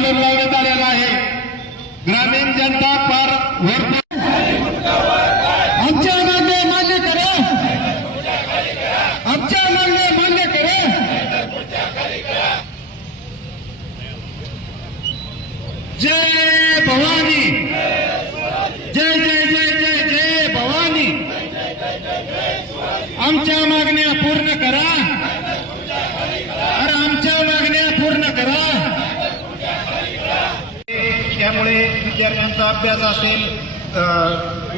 आंदोलन लावण्यात आलेलं आहे। ग्रामीण जनता फार आमच्या मागण्या मान्य करा, आमच्या मागण्या मान्य करा। जय भवानी, जय जय जय जय जय भवानी। आमच्या मागण्या पूर्ण करा, अरे आमच्या मागण्या पूर्ण करा। त्यामुळे विद्यार्थ्यांचा अभ्यास असेल,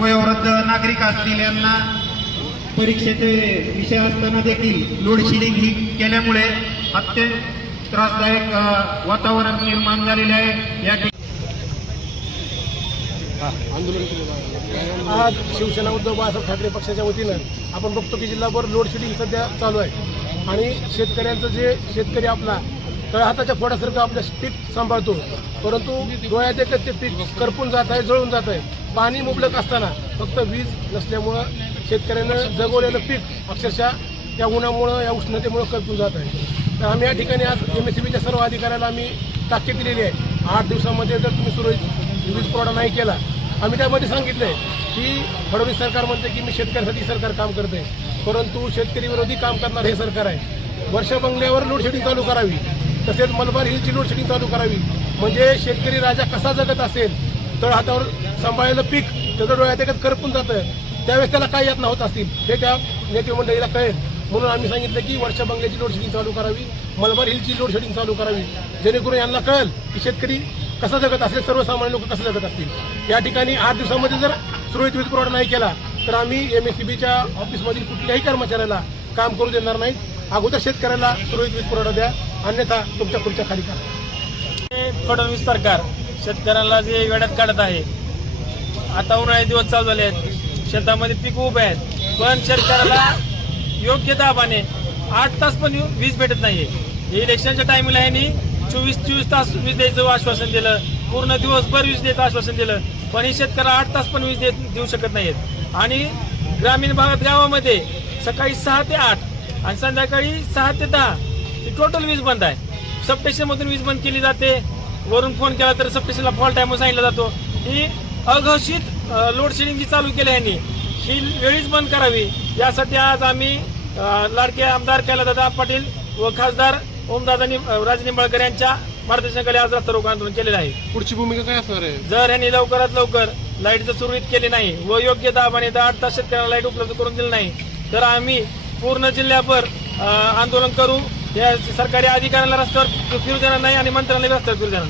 वयोवृद्ध नागरिक असतील यांना परीक्षेचे विषय असताना देखील लोड शेडिंग ही केल्यामुळे अत्यंत त्रासदायक वातावरण निर्माण झालेले आहे। या आज शिवसेना उद्धव बाळासाहेब ठाकरे पक्षाच्या वतीनं आपण बघतो की जिल्हाभर लोड शेडिंग सध्या चालू आहे आणि शेतकऱ्यांचं जे शेतकरी आपला तळहाताच्या फोडासारखं आपल्या पीक सांभाळतो, परंतु डोळ्यात एकच ते पीक करपून जात आहे, जळून जात आहे। पाणी मुबलक असताना फक्त वीज नसल्यामुळं शेतकऱ्यानं जगवलेलं पीक अक्षरशः त्या उन्हामुळं या उष्णतेमुळं करपून जात आहे। तर आम्ही या ठिकाणी आज MSEBच्या सर्व अधिकाऱ्याला आम्ही ताकीद दिलेली आहे, 8 दिवसामध्ये जर तुम्ही सुरळीत वीज पुरवठा नाही केला, आम्ही त्यामध्ये सांगितलंय की फडणवीस सरकार म्हणते की मी शेतकऱ्यासाठी सरकार काम करते, परंतु शेतकरी विरोधी काम करणार हे सरकार आहे। वर्षा बंगल्यावर लोड शेडिंग चालू करावी, तसेच मलबार हिलची लोड शेडिंग चालू करावी, म्हणजे शेतकरी राजा कसा जगत असेल, तळहातावर सांभाळलेलं पीक त्याचं डोळ्यात एकच करपून जातं, त्यावेळेस त्याला काय यातना होत असतील हे त्या नेते मंडळीला कळेल, म्हणून आम्ही सांगितलं की वर्षा बंगल्याची लोड शेडिंग चालू करावी, मलबार हिलची लोड शेडिंग चालू करावी, जेणेकरून यांना कळेल की शेतकरी कसा जगत असेल, सर्वसामान्य लोक कसं जगत असतील। या ठिकाणी 8 दिवसामध्ये जर सुरळीत वीज पुरवठा नाही केला तर आम्ही MSEBच्या ऑफिसमधील कुठल्याही कर्मचाऱ्याला काम करू देणार नाही। अगोदर शेतकऱ्याला सुरळीत वीज पुरवठा द्या, अन्यथा तुमच्या खुर्च्या खाली करा। फडणवीस सरकार शेतकऱ्याला जे वेड्यात काढत आहे, आता उन्हाळ्याचे दिवस चालू झाले आहेत, शेतामध्ये पीक उभे आहेत, पण शेतकऱ्याला योग्य दाबाने 8 तास पण वीज भेटत नाहीये। इलेक्शनच्या टाइमला ह्यांनी 24 तास वीज द्यायचं आश्वासन दिलं, पूर्ण दिवसभर वीज द्यायचं आश्वासन दिलं, पण ही शेतकऱ्याला 8 तास पण वीज देऊ शकत नाहीत। आणि ग्रामीण भागात गावामध्ये सकाळी 6 ते 8 आणि संध्याकाळी 6 ते 10 ही टोटल वीज बंद आहे। सबस्टेशन मधून वीज बंद केली जाते, वरून फोन केला तर सबस्टेशनला फॉल्ट आहे म्हणून सांगितलं जातो। ही अघोषित लोड शेडिंग जी चालू केली आहे ही वेळीच बंद करावी, यासाठी आज आम्ही लाडके आमदार कैलासदादा पाटील व खासदार ओमदादा राज निंबाळकर यांच्या मार्गदर्शनाखाली आज रस्ता रोको आंदोलन केलेलं आहे। पुढची भूमिका काय असणार आहे? जर यांनी लवकरात लवकर लाईटचं सुरळीत केले नाही व योग्य दाबाने 8 तास शेतकऱ्याला लाईट उपलब्ध करून दिली नाही तर आम्ही पूर्ण जिल्ह्याभर आंदोलन करू। या सरकारी अधिकाऱ्यांना रस्त्यावर फिरू देणार नाही आणि मंत्र्यांना रस्त्यावर फिरू देणार नाही।